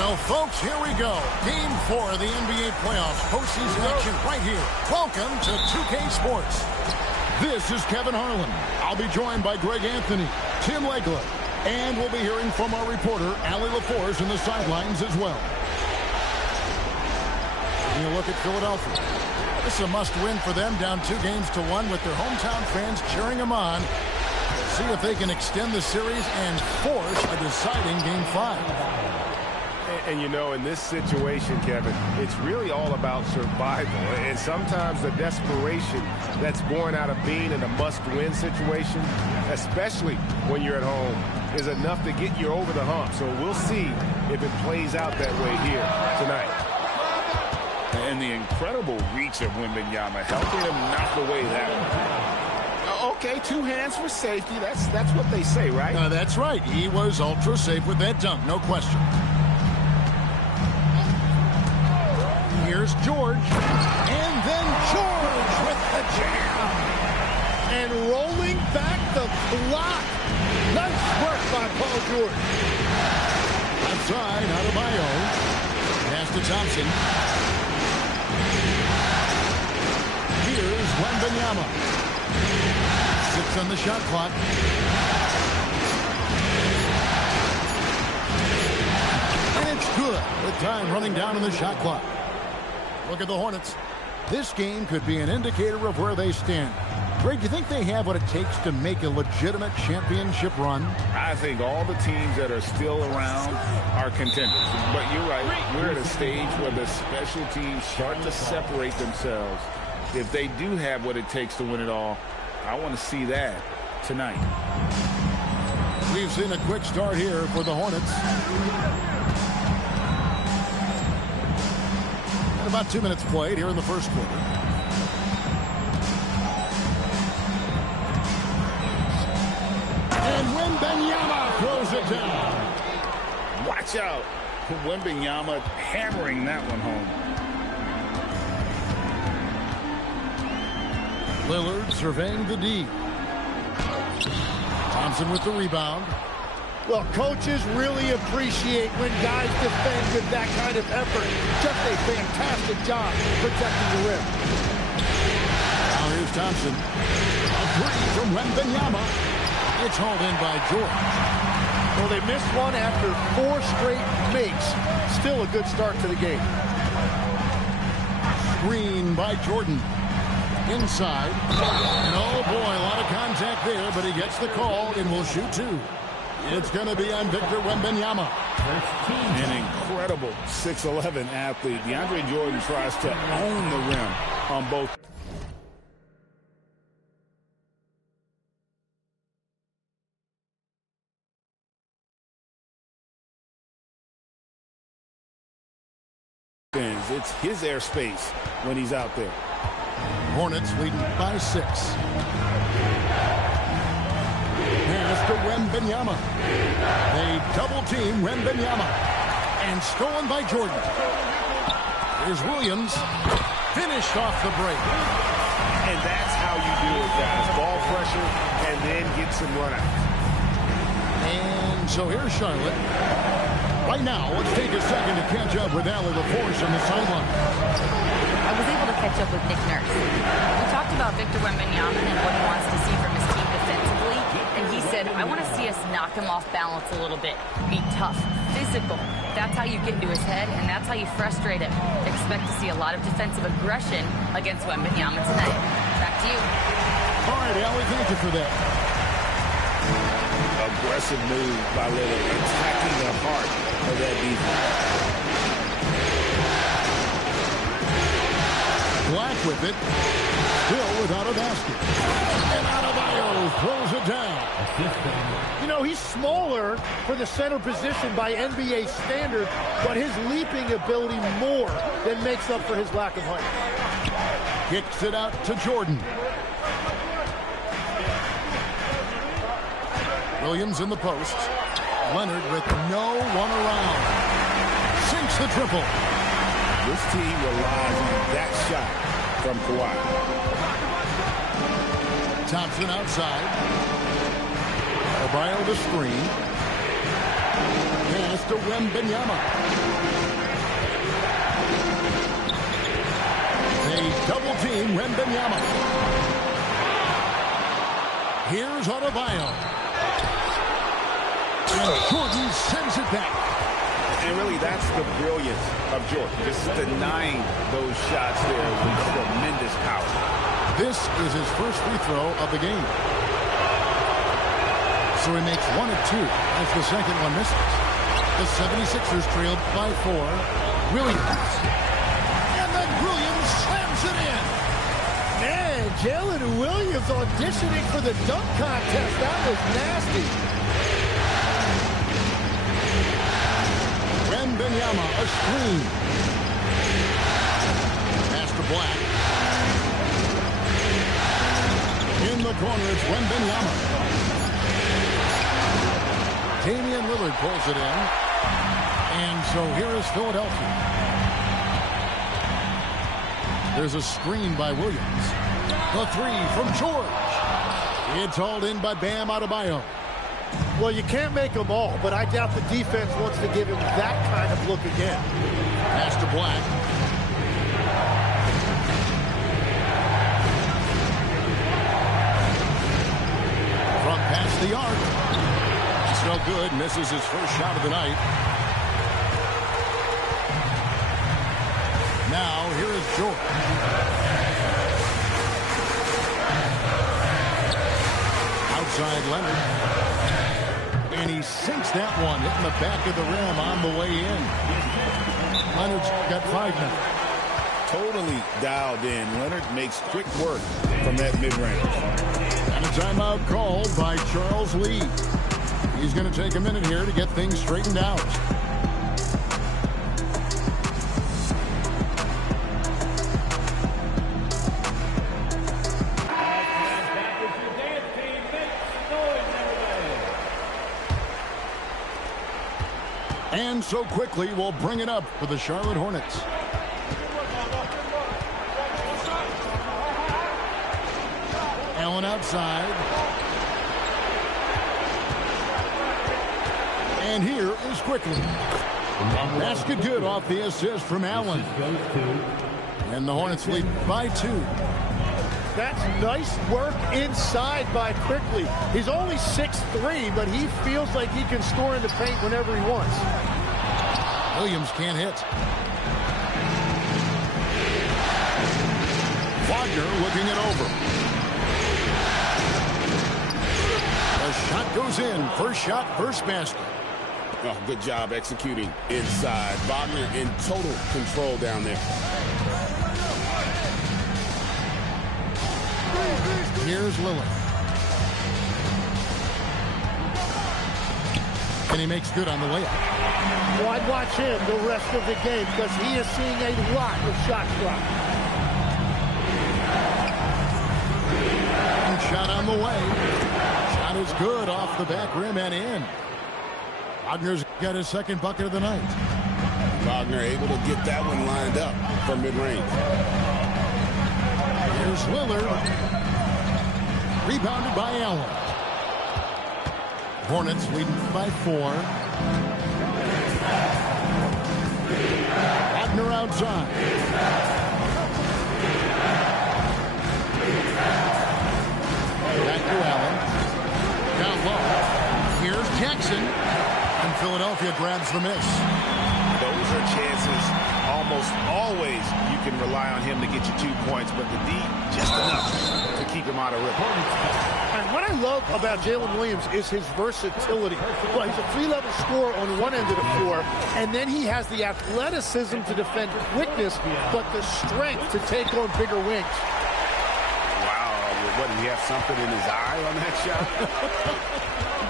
Well, folks, here we go. Game 4 of the NBA playoffs. Postseason action right here. Welcome to 2K Sports. This is Kevin Harlan. I'll be joined by Greg Anthony, Tim Legler, and we'll be hearing from our reporter, Allie LaForce, in the sidelines as well. Taking a look at Philadelphia. This is a must-win for them, down 2-1 with their hometown fans cheering them on. See if they can extend the series and force a deciding Game 5. And, you know, in this situation, Kevin, it's really all about survival. And sometimes the desperation that's born out of being in a must-win situation, especially when you're at home, is enough to get you over the hump. So we'll see if it plays out that way here tonight. And the incredible reach of Wembanyama, helping him knock away that one. Okay, 2 hands for safety. That's what they say, right? That's right. He was ultra safe with that dunk, no question. Here's George, and then George with the jam. And rolling back the block. Nice work by Paul George. Outside, out of Bio. Pass to Thompson. Here's Wembanyama. 6 on the shot clock. And it's good with time running down on the shot clock. Look at the Hornets. This game could be an indicator of where they stand. Greg, do you think they have what it takes to make a legitimate championship run? I think all the teams that are still around are contenders. But you're right. We're at a stage where the special teams start to separate themselves. If they do have what it takes to win it all, I want to see that tonight. We've seen a quick start here for the Hornets. About 2 minutes played here in the first quarter. And Wembanyama throws it down. Watch out. Wembanyama hammering that one home. Lillard surveying the D. Thompson with the rebound. Well, coaches really appreciate when guys defend with that kind of effort. Just a fantastic job protecting the rim. Now here's Thompson. A 3 from Wembanyama. It's hauled in by George. Well, they missed one after 4 straight makes. Still a good start to the game. Screen by Jordan. Inside. And oh boy, a lot of contact there, but he gets the call and will shoot 2. It's going to be on Victor Wembanyama. An incredible 6'11" athlete. DeAndre Jordan tries to own the rim on both. It's his airspace when he's out there. Hornets leading by 6. Pass to Wembanyama. They double-team Wembanyama. And stolen by Jordan. Here's Williams. Finished off the break. And that's how you do it, guys. Ball pressure and then get some run-out. And so here's Charlotte. Right now, let's take a second to catch up with Allie LaForce on the sideline. I was able to catch up with Nick Nurse. We talked about Victor Wembanyama and what he wants to see from his team defensively. And he said, I want to see us knock him off balance a little bit. Be tough, physical. That's how you get into his head, and that's how you frustrate him. Expect to see a lot of defensive aggression against Wembanyama tonight. Back to you. All right, Allie, thank you for that. Aggressive move by Lillard, attacking the heart of that defense. Black with it. Still without a basket. And Adebayo throws it down. You know, he's smaller for the center position by NBA standard, but his leaping ability more than makes up for his lack of height. Kicks it out to Jordan. Williams in the post. Leonard with no one around. Sinks the triple. This team relies on that shot from Kawhi. Thompson outside. O'Brien the screen. Pass to Wembanyama. They double team Wembanyama. Here's Adebayo. And Jordan sends it back. And really, that's the brilliance of Jordan. Just denying those shots there with tremendous power. This is his first free throw of the game. So he makes 1 of 2 as the second one misses. The 76ers trailed by 4. Williams. And then Williams slams it in. Man, Jalen Williams auditioning for the dunk contest. That was nasty. Wembanyama, a screen. Pass to Black. In the corner, it's Wembanyama. Damian Lillard pulls it in. And so here is Philadelphia. There's a screen by Williams. The three from George. It's hauled in by Bam Adebayo. Well, you can't make them all, but I doubt the defense wants to give him that kind of look again. Pass to Black. From past the arc. It's no good. Misses his first shot of the night. Now, here is George. Outside Leonard. And he sinks that one, hitting the back of the rim on the way in. Leonard's got 5 now. Totally dialed in. Leonard makes quick work from that mid-range. And a timeout called by Charles Lee. He's going to take a minute here to get things straightened out. And so quickly, we'll bring it up for the Charlotte Hornets. Allen outside. And here is Quickly. Basket good off the assist from Allen. And the Hornets lead by 2. That's nice work inside by Quickly. He's only 6'3", but he feels like he can score in the paint whenever he wants. Williams can't hit. Wagner looking it over. The shot goes in. First shot, first basket. Oh, good job executing inside. Wagner in total control down there. Here's Lillard. And he makes good on the layup. Well, I'd watch him the rest of the game because he is seeing a lot of shot clock. And shot on the way. Shot is good off the back rim and in. Wagner's got his second bucket of the night. Wagner able to get that one lined up from mid-range. Here's Lillard. Rebounded by Allen. Hornets leading by 4. Wagner outside. Back to Allen. Down low. Here's Jackson. And Philadelphia grabs the miss. Those are chances almost always you can rely on him to get you 2 points, but the D just enough to keep him out of rhythm. And what I love about Jalen Williams is his versatility. Well, he's a 3-level scorer on one end of the floor, and then he has the athleticism to defend quickness, but the strength to take on bigger wings. Wow, what, did he have something in his eye on that shot?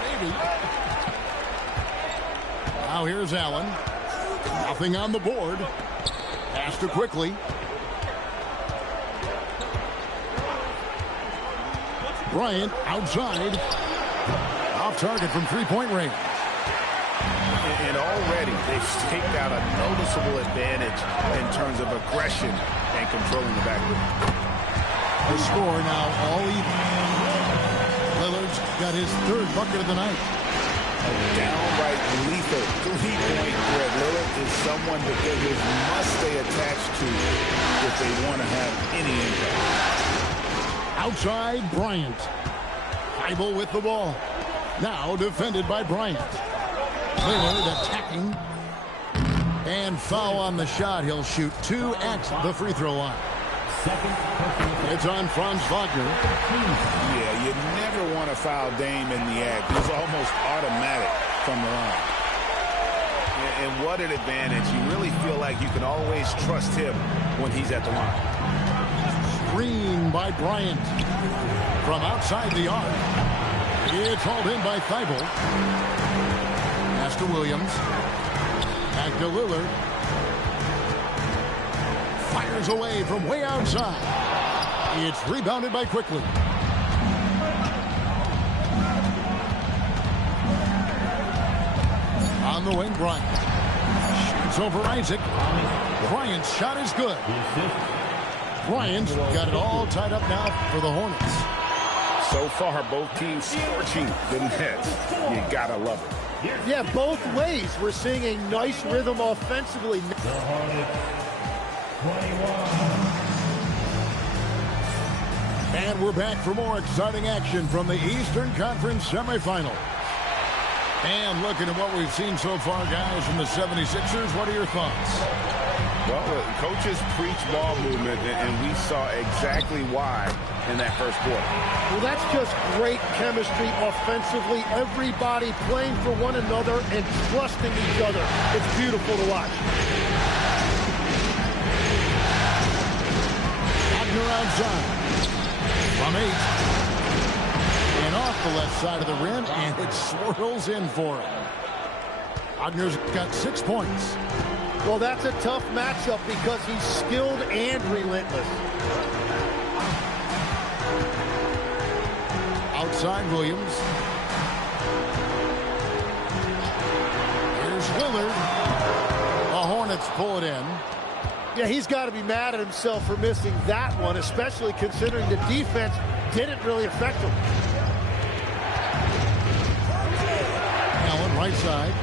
Maybe. Now here's Allen. Nothing on the board. Pass to Quickly. Bryant outside. Off target from three-point range. And already they've staked out a noticeable advantage in terms of aggression and controlling the backcourt. The score now all even. Lillard's got his third bucket of the night. A downright lethal 3-point someone defenders must stay attached to if they want to have any impact. Outside, Bryant. Thibault with the ball. Now defended by Bryant. Lillard attacking. And foul on the shot. He'll shoot 2 at the free throw line. It's on Franz Wagner. Yeah, you never want to foul Dame in the act. It's almost automatic from the line. And what an advantage. You really feel like you can always trust him when he's at the line. Screen by Bryant. From outside the arc. It's hauled in by Thibault. Pass to Williams. Back to Lillard. Fires away from way outside. It's rebounded by Quickly. On the wing, Bryant. Shoots over Isaac. Bryant's shot is good. Bryant's got it all tied up now for the Hornets. So far, both teams scorching the net. You gotta love it. Yeah, both ways. We're seeing a nice rhythm offensively. The Hornets, 21. And we're back for more exciting action from the Eastern Conference semifinal. And looking at what we've seen so far, guys, from the 76ers, what are your thoughts? Well, coaches preach ball movement, and we saw exactly why in that first quarter. Well, that's just great chemistry offensively. Everybody playing for one another and trusting each other. It's beautiful to watch. Wagner outside. From 8. And off the left side of the rim, and it swirls in for him. Wagner's got 6 points. Well, that's a tough matchup because he's skilled and relentless. Outside Williams. Here's Lillard. The Hornets pull it in. Yeah, he's got to be mad at himself for missing that one, especially considering the defense didn't really affect him. Allen right side.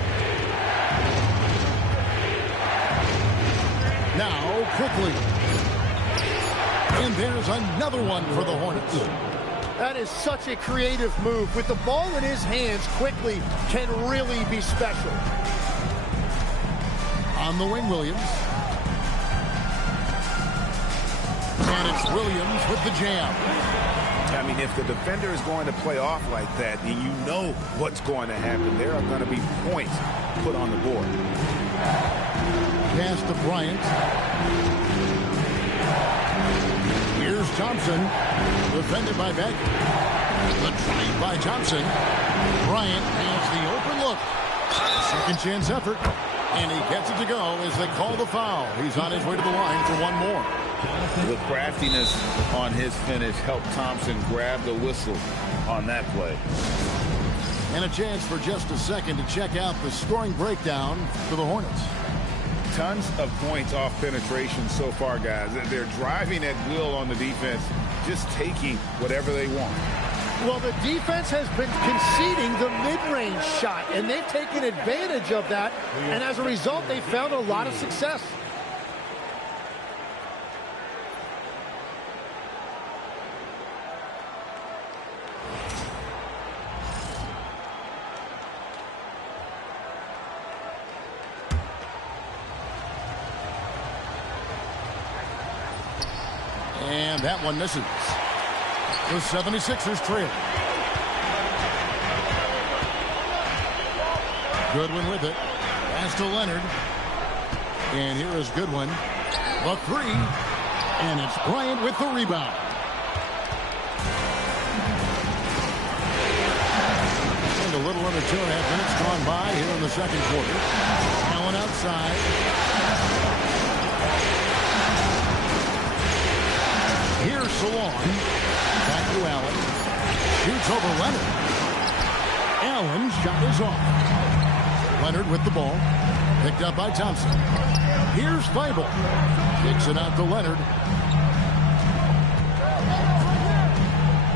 Now Quickly. And there's another one for the Hornets. That is such a creative move. With the ball in his hands, Quickly can really be special. On the wing, Williams. And it's Williams with the jam. I mean, if the defender is going to play off like that, then you know what's going to happen. There are going to be points put on the board. Pass to Bryant. Here's Thompson. Defended by Beck. The drive by Thompson. Bryant has the open look. Second chance effort. And he gets it to go as they call the foul. He's on his way to the line for one more. The craftiness on his finish helped Thompson grab the whistle on that play. And a chance for just a second to check out the scoring breakdown for the Hornets. Tons of points off penetration so far, guys. They're driving at will on the defense, just taking whatever they want. Well, the defense has been conceding the mid-range shot, and they've taken advantage of that, and as a result, they found a lot of success. And that one misses. The 76ers trail. Goodwin with it. Pass to Leonard. And here is Goodwin. The 3. And it's Bryant with the rebound. And a little under 2.5 minutes gone by here in the second quarter. Allen outside. Here's Salon. Back to Allen. Shoots over Leonard. Allen's shot is off. Leonard with the ball. Picked up by Thompson. Here's Thibault. Kicks it out to Leonard.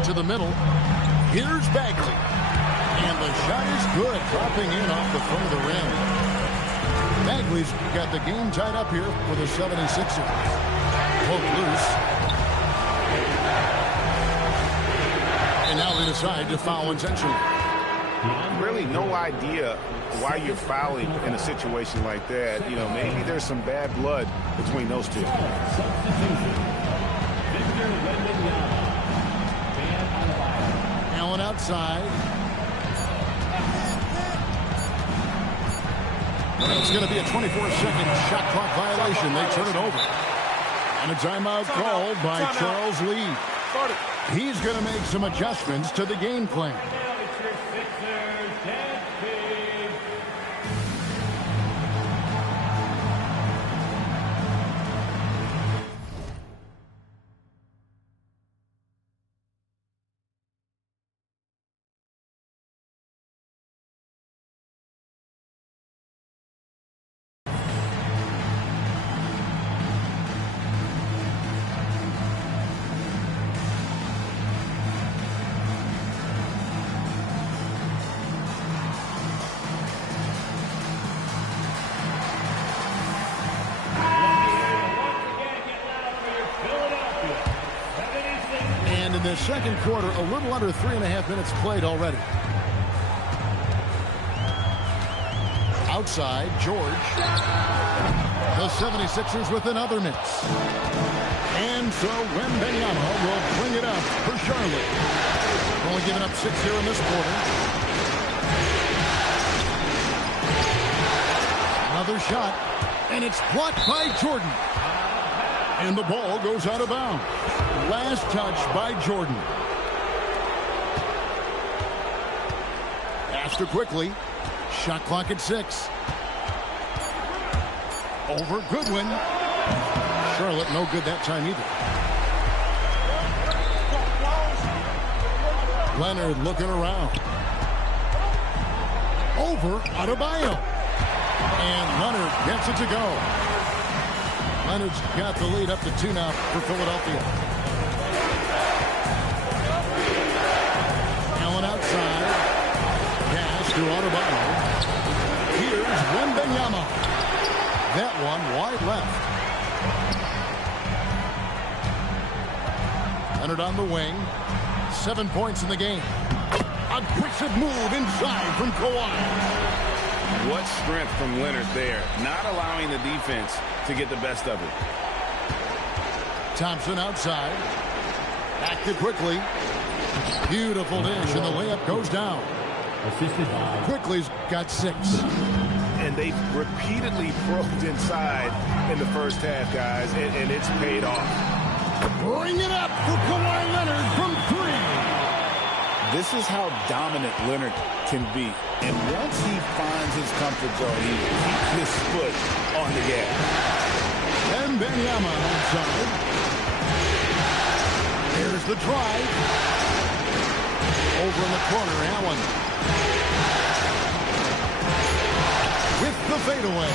To the middle. Here's Bagley. And the shot is good. Dropping in off the front of the rim. Bagley's got the game tied up here for the 76ers. Poke loose. And now they decide to foul intentionally. Really no idea why you're fouling in a situation like that. You know, maybe there's some bad blood between those two. Allen outside. It's going to be a 24-second shot clock violation. They turn it over. And a timeout called by Charles Lee. He's going to make some adjustments to the game plan. In the second quarter, a little under 3.5 minutes played already. Outside, George. The 76ers with another miss. And so Wembanyama will bring it up for Charlotte. Only giving up 6 here in this quarter. Another shot, and it's blocked by Jordan. And the ball goes out of bounds. Last touch by Jordan. Faster quickly. Shot clock at 6. Over Goodwin. Charlotte no good that time either. Leonard looking around. Over Adebayo. And Leonard gets it to go. Leonard's got the lead up to 2 now for Philadelphia. Allen outside. Pass to Adebayo. Here's Wembanyama. That one wide left. Leonard on the wing. 7 points in the game. Aggressive move inside from Kawhi. What strength from Leonard there, not allowing the defense to get the best of it. Thompson outside. Acted quickly. Beautiful dish, and the layup goes down. Quickly's got 6. And they've repeatedly probed inside in the first half, guys, and it's paid off. Bring it up for Kawhi Leonard from 3. This is how dominant Leonard can be. And once he finds his comfort zone, he keeps his foot on the gas. And Wembanyama outside. Here's the drive. Over in the corner, Allen. With the fadeaway.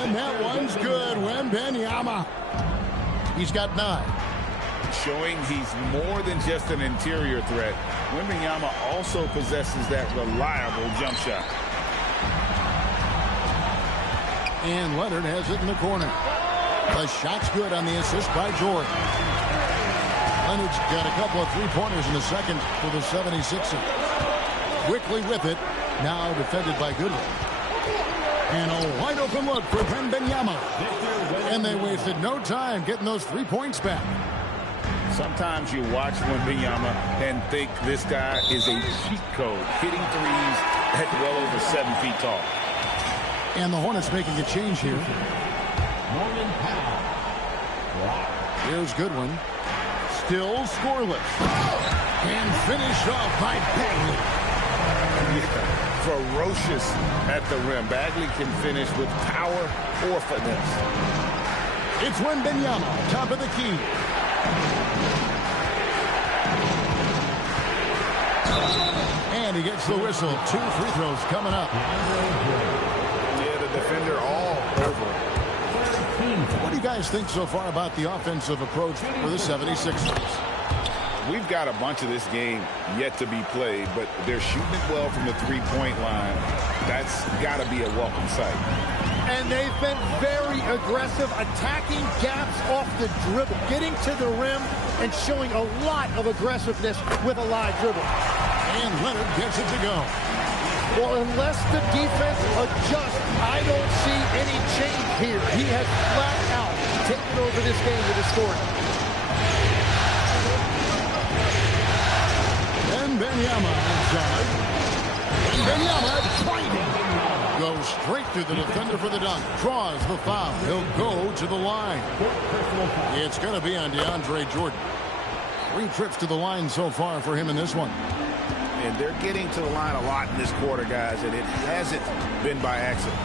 And that one's good. Wembanyama. He's got 9. Showing he's more than just an interior threat. Wembanyama also possesses that reliable jump shot. And Leonard has it in the corner. The shot's good on the assist by Jordan. Leonard's got a couple of 3-pointers in the second for the 76ers. Quickly with it. Now defended by Goodwin. And a wide open look for Wembanyama. And they wasted no time getting those 3 points back. Sometimes you watch Wembanyama and think this guy is a cheat code, hitting threes at well over 7 feet tall. And the Hornets making a change here. Here's Goodwin. Still scoreless. And finished off by Bagley. Ferocious at the rim. Bagley can finish with power or finesse. It's Wembanyama, top of the key. And he gets the whistle. 2 free throws coming up. Yeah, the defender all over. What do you guys think so far about the offensive approach for the 76ers? We've got a bunch of this game yet to be played, but they're shooting it well from the 3-point line. That's got to be a welcome sight. And they've been very aggressive, attacking gaps off the dribble, getting to the rim and showing a lot of aggressiveness with a live dribble. And Leonard gets it to go. Well, unless the defense adjusts, I don't see any change here. He has flat out taken over this game with his scoring. And Benyama inside. And Benyama fighting. Goes straight through the defender for the dunk. Draws the foul. He'll go to the line. It's going to be on DeAndre Jordan. 3 trips to the line so far for him in this one. And they're getting to the line a lot in this quarter, guys, and it hasn't been by accident.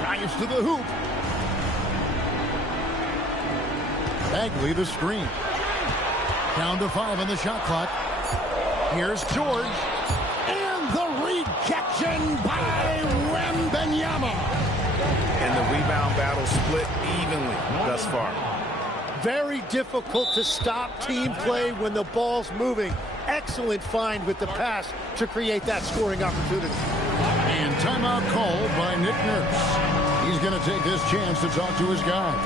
Drives to the hoop. Bagley the screen. Down to 5 on the shot clock. Here's George. And the rejection by Wembanyama. And the rebound battle split evenly thus far. Very difficult to stop team play when the ball's moving. Excellent find with the pass to create that scoring opportunity. And timeout called by Nick Nurse. He's going to take this chance to talk to his guys.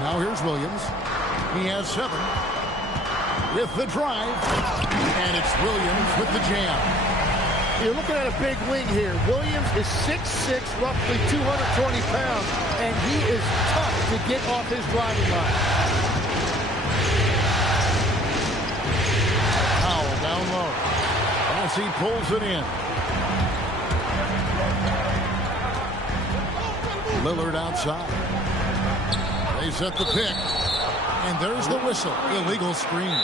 Now here's Williams. He has 7 with the drive. And it's Williams with the jam. You're looking at a big wing here. Williams is 6'6", roughly 220 pounds, and he is tough to get off his driving line. Powell down low. As he pulls it in. Lillard outside. They set the pick. And there's the whistle. Illegal screen.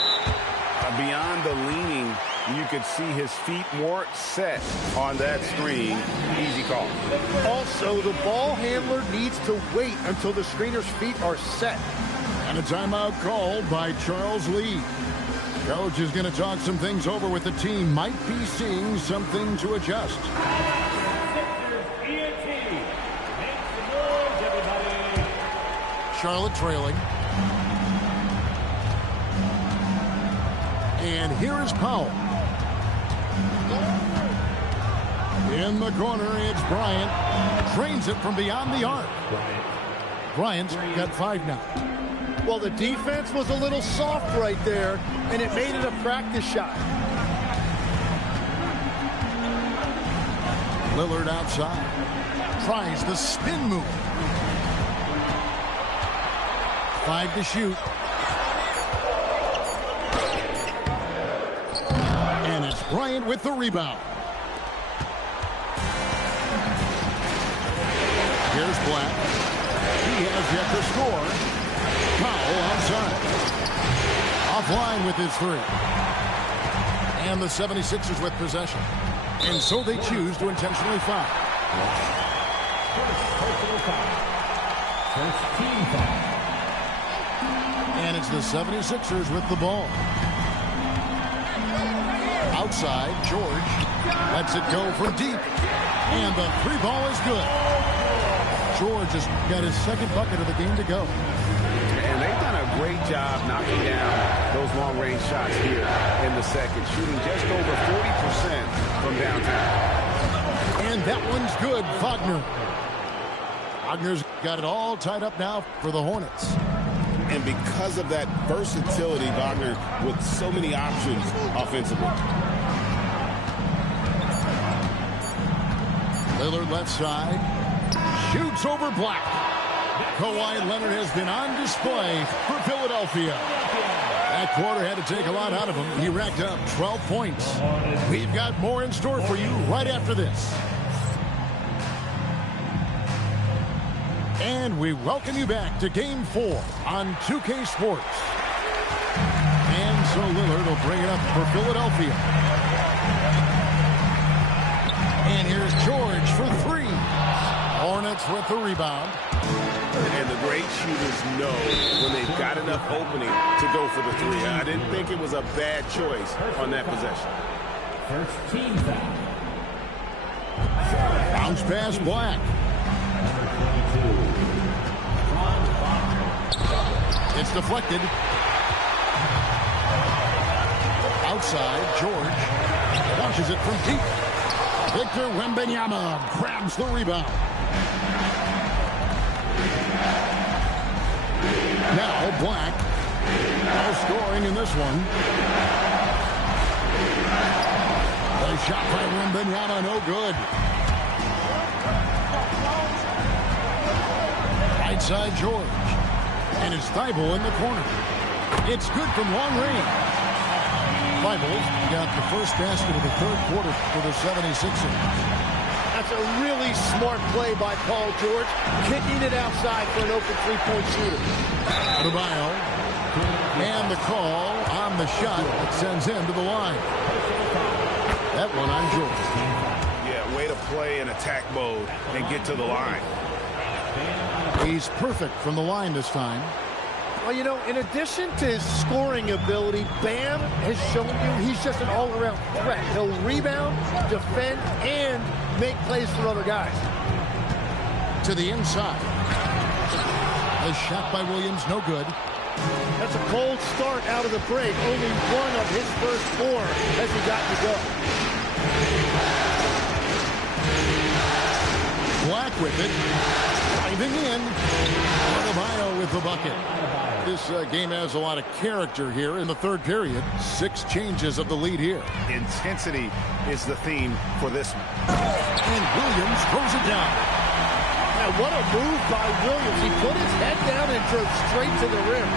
Beyond the leaning, you could see his feet more set on that screen. Easy call. Also, the ball handler needs to wait until the screener's feet are set. And a timeout called by Charles Lee. Coach is going to talk some things over with the team. Might be seeing something to adjust. Charlotte trailing. And here is Powell. In the corner, it's Bryant. Drains it from beyond the arc. Bryant's got 5 now. Well, the defense was a little soft right there, and it made it a practice shot. Lillard outside. Tries the spin move. 5 to shoot. And it's Bryant with the rebound. Here's Black. He has yet to score. Powell outside. Offline with his 3. And the 76ers with possession. And so they choose to intentionally foul. First team foul. And it's the 76ers with the ball. Outside, George lets it go from deep. And the 3 ball is good. George has got his 2nd bucket of the game to go. And they've done a great job knocking down those long-range shots here in the second, shooting just over 40% from downtown. And that one's good, Wagner. Wagner's got it all tied up now for the Hornets. And because of that versatility, Wagner with so many options offensively. Lillard left side. Shoots over Black. Kawhi Leonard has been on display for Philadelphia. That quarter had to take a lot out of him. He racked up 12 points. We've got more in store for you right after this. And we welcome you back to Game 4 on 2K Sports. And so Lillard will bring it up for Philadelphia. And here's George for 3. Hornets Hornets with the rebound. And the great shooters know when they've got enough opening to go for the three. I didn't think it was a bad choice on that possession. First team foul. Bounce pass, Black. It's deflected. Outside, George launches it from deep. Victor Wembanyama grabs the rebound. Now Black. No scoring in this one. The shot by Wembanyama, no good. Right side, George. And it's Thibault in the corner. It's good from long range. Thibault got the first basket of the third quarter for the 76ers. That's a really smart play by Paul George, kicking it outside for an open three-point shooter. Adebayo. And the call on the shot that sends him to the line. That one on George. Yeah, way to play in attack mode and get to the line. He's perfect from the line this time. Well, you know, in addition to his scoring ability, Bam has shown you he's just an all-around threat. He'll rebound, defend, and make plays for other guys. To the inside. A shot by Williams, no good. That's a cold start out of the break. Only one of his first four has he got to go. Black with it. Driving in. Adebayo with the bucket. This game has a lot of character here in the third period. 6 changes of the lead here. Intensity is the theme for this one. And Williams throws it down. Now, what a move by Williams. He put his head down and drove straight to the rim.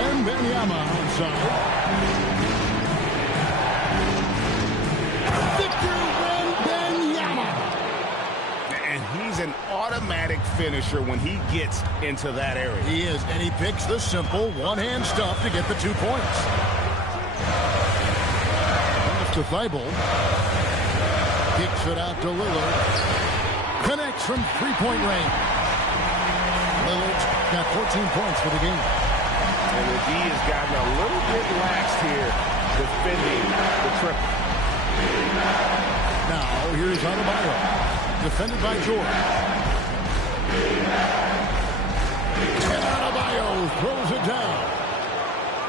And Wembanyama outside. Victor Wembanyama. And he's an automatic finisher when he gets into that area. He is, and he picks the simple one-hand stuff to get the 2 points. Pass to Thibault. Kicks it out to Lillard. Connects from three-point range. Lillard's got 14 points for the game. And the D has gotten a little bit lax here defending the triple. Now, here's Adebayo. Defended by George. And Adebayo throws it down.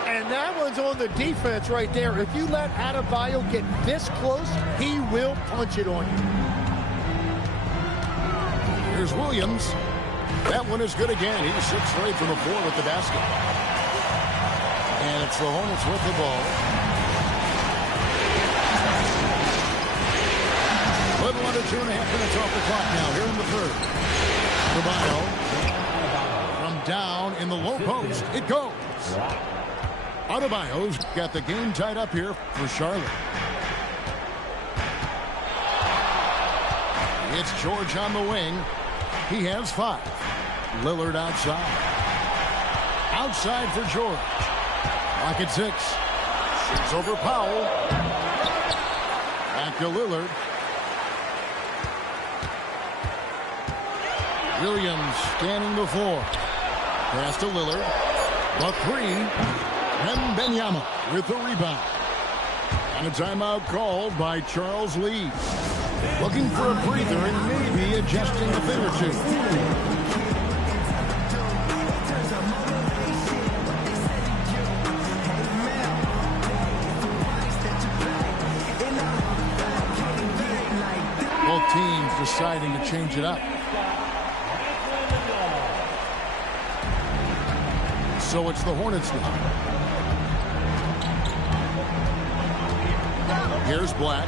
And that one's on the defense right there. If you let Adebayo get this close, he will punch it on you. Here's Williams. That one is good again. He's 6 straight from the floor with the basket. And it's the Hornets with the ball. A little under 2.5 minutes off the clock now here in the third. Adebayo from down in the low post. It goes. Adebayo's got the game tied up here for Charlotte. It's George on the wing. He has 5. Lillard outside. Outside for George. Clock at 6. 6 over Powell. Back to Lillard. Williams scanning the floor. Pass to Lillard. The 3. Wembanyama with the rebound. And a timeout called by Charles Lee. Looking for a breather and maybe adjusting a thing or two. Both teams deciding to change it up. So it's the Hornets now. Here's Black.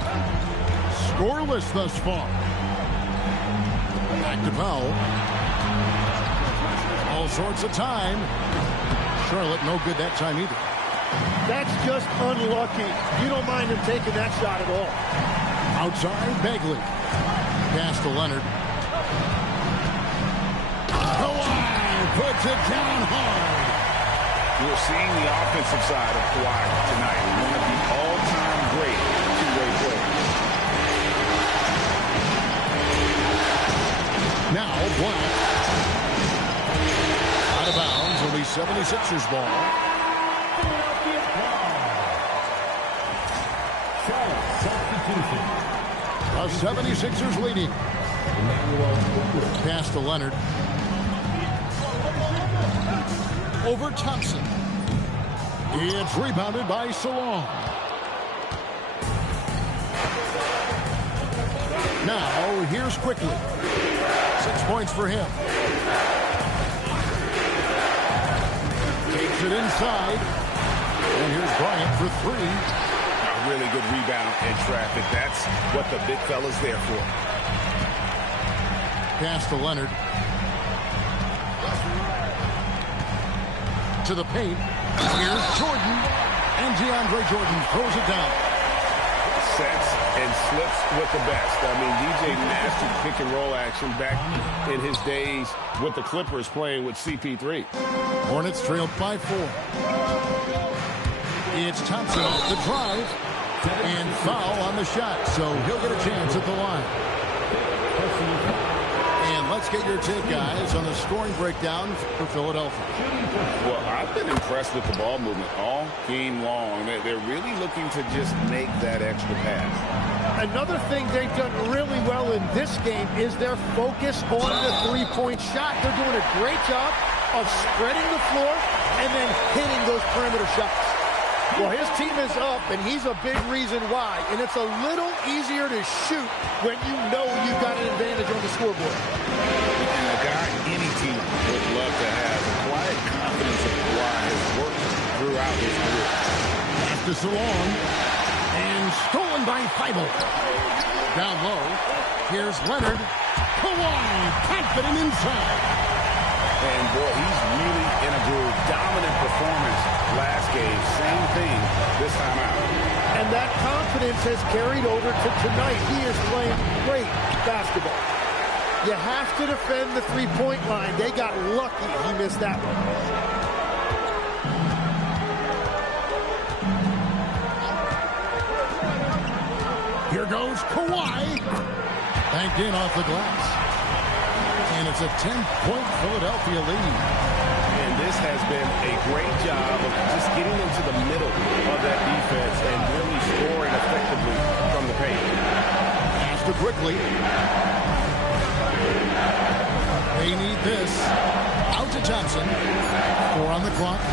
Scoreless thus far. Back to Powell. All sorts of time. Charlotte no good that time either. That's just unlucky. You don't mind him taking that shot at all. Outside, Bagley. Pass to Leonard. Kawhi puts it down hard. We're seeing the offensive side of Kawhi tonight. One of the all-time great two-way players. Now Black. Out of bounds. It'll be 76ers ball. The 76ers leading. Pass to Leonard. Over Thompson. It's rebounded by Salon. Now, here's Quickly. 6 points for him. Takes it inside. And here's Bryant for 3. A really good rebound in traffic. That's what the big fella's there for. Pass to Leonard. To the paint. Here's Jordan. And DeAndre Jordan throws it down. Sets and slips with the best. I mean, DJ mastered pick and roll action back in his days with the Clippers playing with CP3. Hornets trailed by 4. It's Thompson off the drive. And foul on the shot. So he'll get a chance at the line. And let's get your take, guys, on the scoring breakdown for Philadelphia. Well, I've been impressed with the ball movement all game long. They're really looking to just make that extra pass. Another thing they've done really well in this game is their focus on the three-point shot. They're doing a great job of spreading the floor and then hitting those perimeter shots. Well, his team is up, and he's a big reason why. And it's a little easier to shoot when you know you've got an advantage on the scoreboard. And a guy any team would love to have. The quiet confidence of Kawhi has worked throughout his career. After Salon. And stolen by Feibel. Down low. Here's Leonard. Kawhi, confident inside. And, boy, he's really in a groove. Dominant performance last game. Same thing this time out. And that confidence has carried over to tonight. He is playing great basketball. You have to defend the three-point line. They got lucky he missed that one. Here goes Kawhi. Banked in off the glass. And it's a 10-point Philadelphia lead. And this has been a great job of just getting into the middle of that defense and really scoring effectively from the paint. Pass to Quickly. They need this. Out to Johnson. 4 on the clock.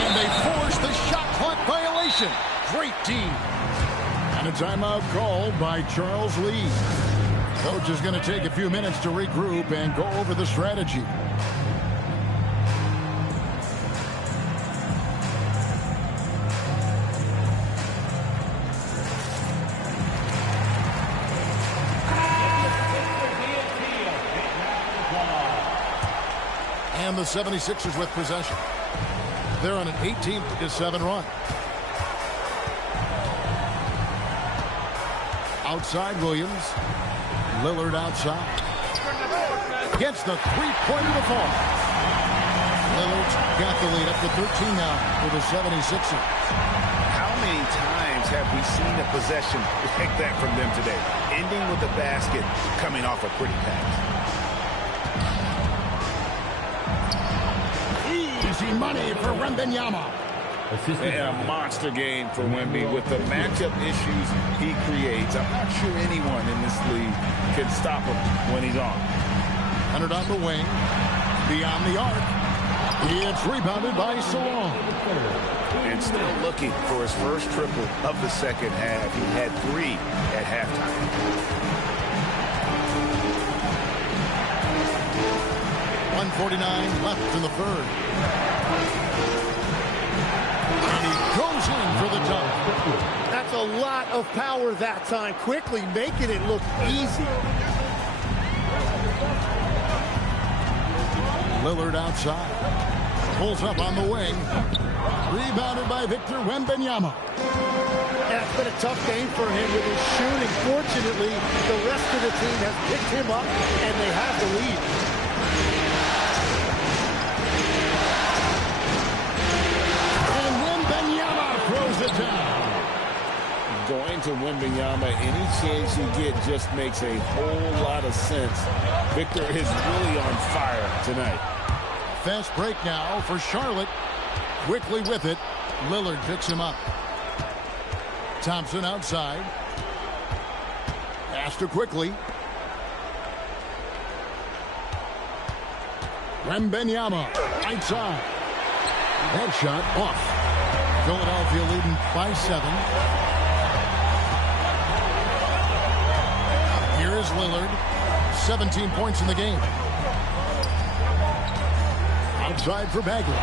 And they force the shot clock violation. Great team. And a timeout called by Charles Lee. Coach is going to take a few minutes to regroup and go over the strategy. And the 76ers with possession. They're on an 18-7 run. Outside Williams. Lillard outside. Gets the three-pointer to fall. Lillard's got the lead up to 13 now for the 76ers. How many times have we seen a possession like that from them today? Ending with a basket, coming off a pretty pass. Easy money for Wembanyama. And a monster game for Wemby with the matchup issues he creates. I'm not sure anyone in this league can stop him when he's on. Leonard on the wing. Beyond the arc. It's rebounded by Salon. And still looking for his first triple of the second half. He had 3 at halftime. .149 left in the third. And he goes in for the dunk. That's a lot of power that time. Quickly making it look easy. Lillard outside. Pulls up on the wing. Rebounded by Victor Wembanyama. That's been a tough game for him with his shooting. Fortunately, the rest of the team has picked him up, and they have the lead. And Wembanyama throws it down. Going to Wembanyama. Any chance you get just makes a whole lot of sense. Victor is really on fire tonight. Fast break now for Charlotte. Quickly with it. Lillard picks him up. Thompson outside. Faster quickly. Wembanyama right side. That shot off. Philadelphia leading by 7. Here is Lillard. 17 points in the game. Outside for Bagley.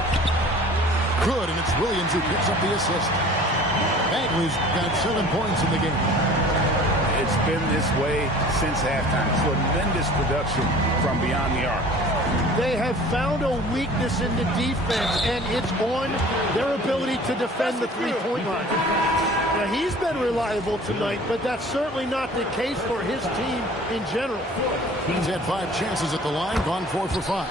Good, and it's Williams who picks up the assist. Bagley's got 7 points in the game. It's been this way since halftime. Tremendous production from beyond the arc. They have found a weakness in the defense, and it's on their ability to defend the three-point line. Now, he's been reliable tonight, but that's certainly not the case for his team in general. He's had 5 chances at the line, gone 4 for 5.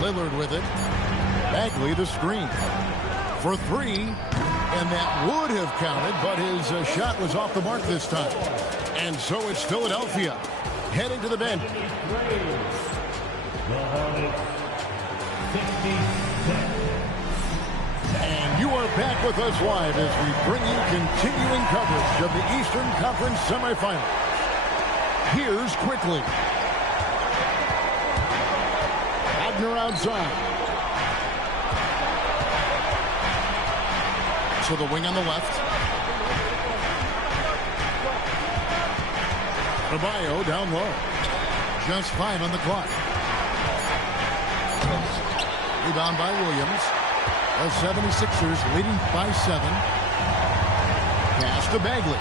Lillard with it. Bagley the screen. For 3, and that would have counted, but his shot was off the mark this time. And so it's Philadelphia heading to the bench. And you are back with us live as we bring you continuing coverage of the Eastern Conference semifinal. Here's quickly. Wagner outside. So the wing on the left. Adebayo down low. Just 5 on the clock. Rebound by Williams. The 76ers leading by 7. Pass to Bagley.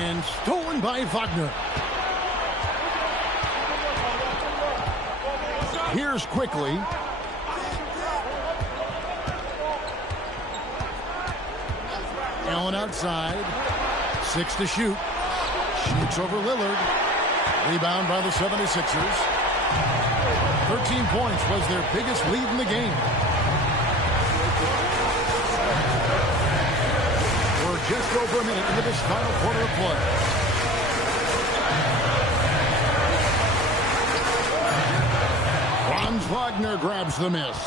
And stolen by Wagner. Here's quickly. Allen outside. 6 to shoot. Shoots over Lillard. Rebound by the 76ers. 13 points was their biggest lead in the game. We're just over a minute into this final quarter of play. Franz Wagner grabs the miss.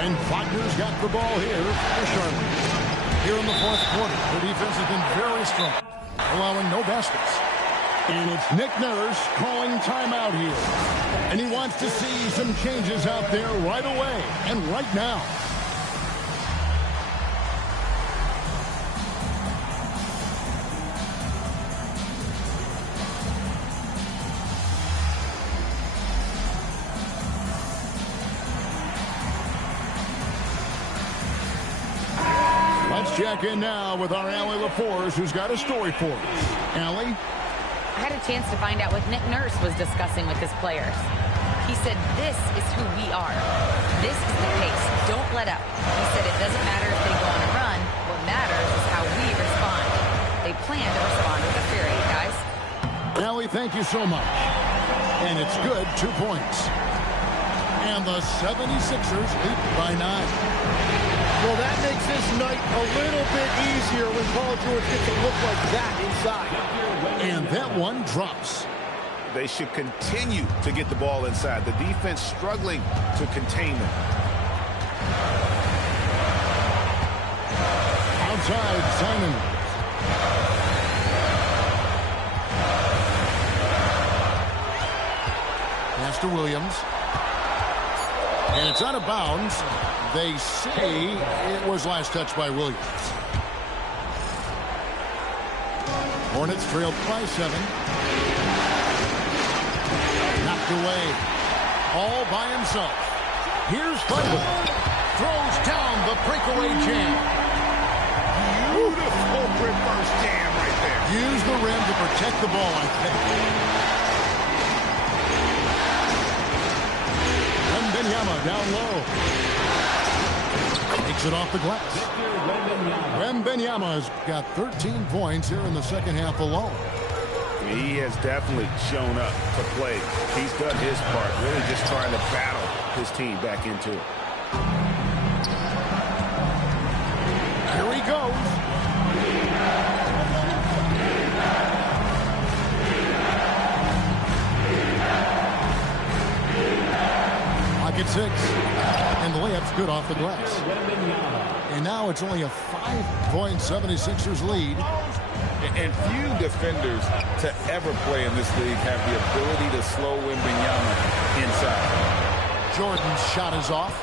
And Wagner's got the ball here for Charlotte. Here in the fourth quarter, the defense has been very strong, allowing no baskets. And it's Nick Nurse calling timeout here. And he wants to see some changes out there right away and right now. Let's check in now with our Allie LaForce, who's got a story for us. Allie? I had a chance to find out what Nick Nurse was discussing with his players. He said, this is who we are. This is the pace. Don't let up. He said it doesn't matter if they go on a run. What matters is how we respond. They plan to respond with a fury, guys. Allie, thank you so much. And it's good, 2 points. And the 76ers lead by 9. Well, that makes this night a little bit easier when Paul George gets to look like that inside. And that one drops. They should continue to get the ball inside. The defense struggling to contain them. Outside, Simon. Pass to Williams. And it's out of bounds. They say it was last touched by Williams. Hornets trailed by 7. Knocked away. All by himself. Here's Butler. Throws down the breakaway jam. Beautiful reverse jam right there. Use the rim to protect the ball, I think. Wembanyama down low. Takes it off the glass. Wembanyama's got 13 points here in the second half alone. He has definitely shown up to play. He's done his part, really just trying to battle his team back into it. 6. And the layup's good off the glass. And now it's only a 5-point 76ers lead. And few defenders to ever play in this league have the ability to slow Wembanyama inside. Jordan's shot is off.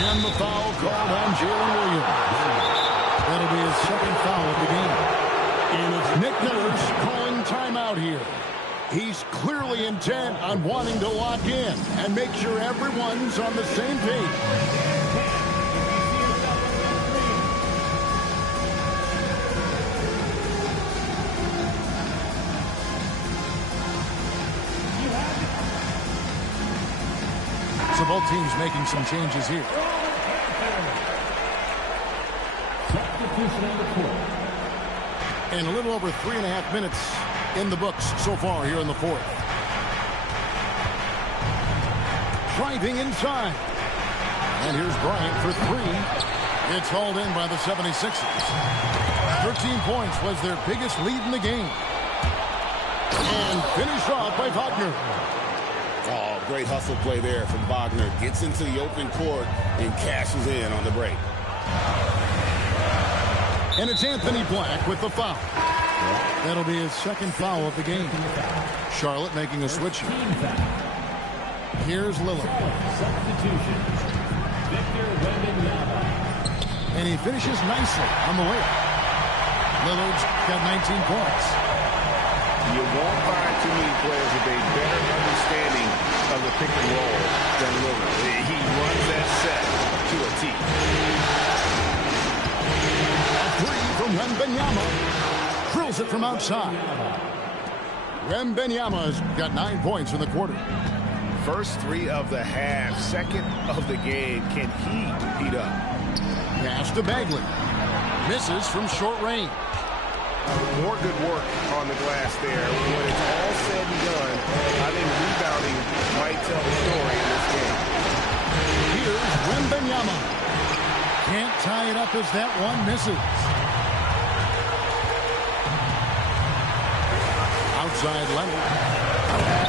And the foul called on Jalen Williams. That'll be his second foul of the game. And it's Nick Nurse calling timeout here. He's clearly intent on wanting to lock in and make sure everyone's on the same page. So both teams making some changes here. And a little over 3.5 minutes in the books so far here in the fourth. Driving inside. And here's Bryant for 3. It's hauled in by the 76ers. 13 points was their biggest lead in the game. And finished off by Wagner. Oh, great hustle play there from Wagner. Gets into the open court and cashes in on the break. And it's Anthony Black with the foul. That'll be his second foul of the game. Charlotte making a switch. Here's Lillard. And he finishes nicely on the layup. Lillard's got 19 points. You won't find too many players with a better understanding of the pick and roll than Lillard. He runs that set to a T. A 3 from Wembanyama. Drills it from outside. Wembanyama's got 9 points in the quarter. First 3 of the half, second of the game. Can he heat up? Pass to Bagley. Misses from short range. More good work on the glass there. When it's all said and done, I think rebounding might tell the story in this game. Here's Wembanyama. Can't tie it up as that one misses. Outside Leonard.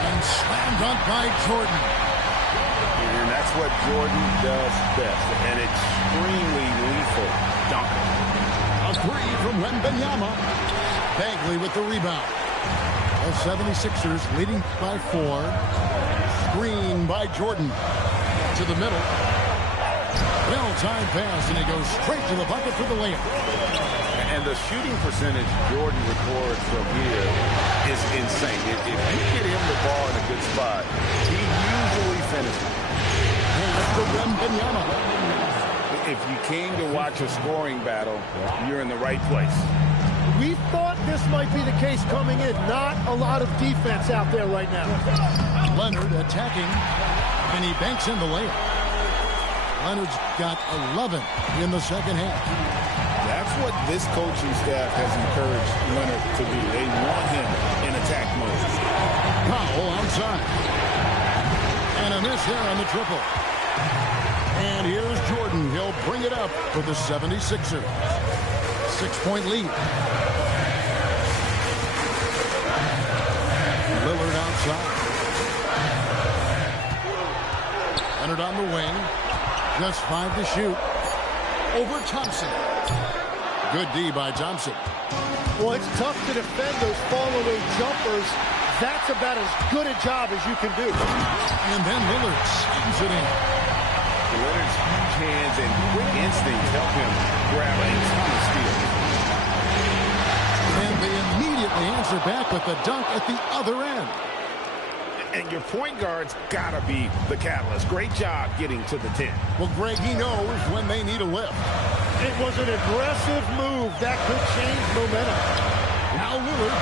And slam dunk by Jordan. And that's what Jordan does best. An extremely lethal dunk. A 3 from Wembanyama. Bagley with the rebound. The 76ers leading by 4. Screen by Jordan. To the middle. Well-timed pass, and he goes straight to the bucket for the layup. And the shooting percentage Jordan records from here is insane. If you get him the ball in a good spot, he usually finishes. And that's the Wembanyama. If you came to watch a scoring battle, you're in the right place. We thought this might be the case coming in. Not a lot of defense out there right now. Leonard attacking, and he banks in the layup. Leonard's got 11 in the second half. That's what this coaching staff has encouraged Leonard to do. They want him in attack mode. Powell outside. And a miss there on the triple. And here's Jordan. He'll bring it up for the 76ers. 6-point lead. Lillard outside. Leonard on the wing. Just 5 to shoot. Over Thompson. Good D by Thompson. Well, it's tough to defend those fall-away jumpers. That's about as good a job as you can do. And then Lillard slams it in. Leonard's huge hands and quick instincts help him grab a ton of steals. And they immediately answer back with the dunk at the other end. And your point guard's got to be the catalyst. Great job getting to the 10. Well, Greg, he knows when they need a lift. It was an aggressive move that could change momentum. Now Lillard.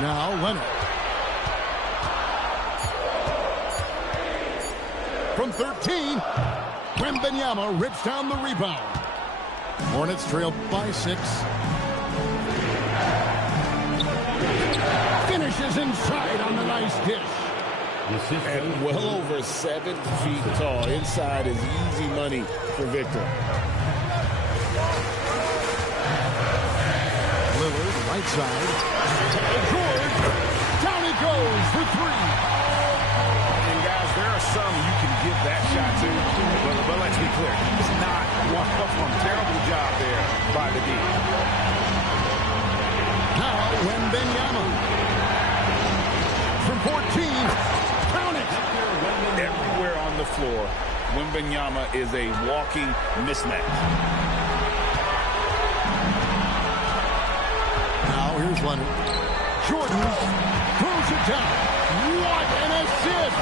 Now Leonard. From 13, Wembanyama rips down the rebound. Hornets trail by 6. Finishes inside on the nice dish. And well over 7 feet tall. Inside is easy money for Victor. Lillard right right side. George. Down it goes for three. And guys, there are some you can give that shot to, but let's be clear, he's not one of them. Terrible job there by the D. Now, Wembanyama. From 14. Count it. Everywhere on the floor, Wembanyama is a walking mismatch. Now, here's Leonard. Jordan throws it down. What an assist!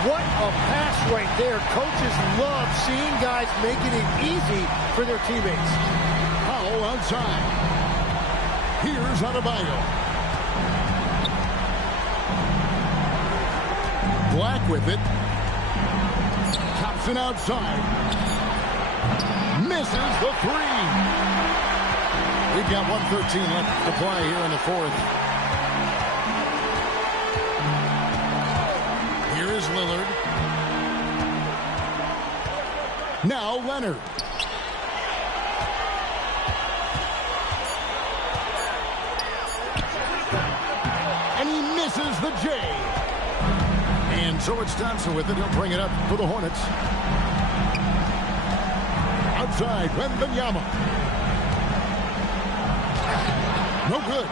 What a pass right there. Coaches love seeing guys making it easy for their teammates. Powell outside. Here's Adebayo. Black with it. Thompson outside. Misses the three. We've got 1:13 left to play here in the fourth. Here is Lillard. Now Leonard. And he misses the J. And so it's Thompson with it. He'll bring it up for the Hornets. Outside, Wembanyama. No good.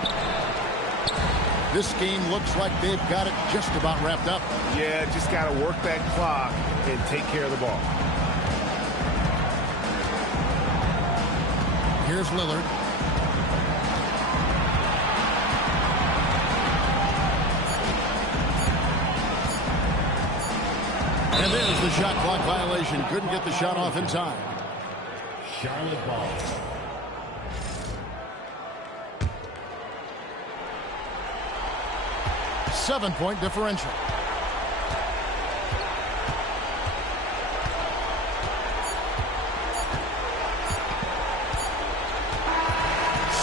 This game looks like they've got it just about wrapped up. Yeah, just got to work that clock and take care of the ball. Here's Lillard. And there's the shot clock violation. Couldn't get the shot off in time. Charlotte ball. Seven-point differential.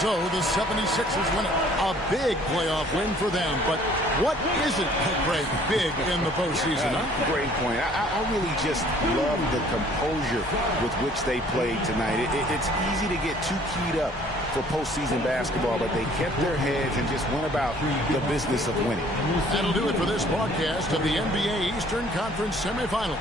So the 76ers win it. A big playoff win for them. But what isn't, Greg, big in the postseason, huh? Great point. I really just love the composure with which they played tonight. It's easy to get too keyed up for postseason basketball, but they kept their heads and just went about the business of winning. That'll do it for this broadcast of the NBA Eastern Conference semifinals.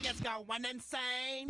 It's going insane.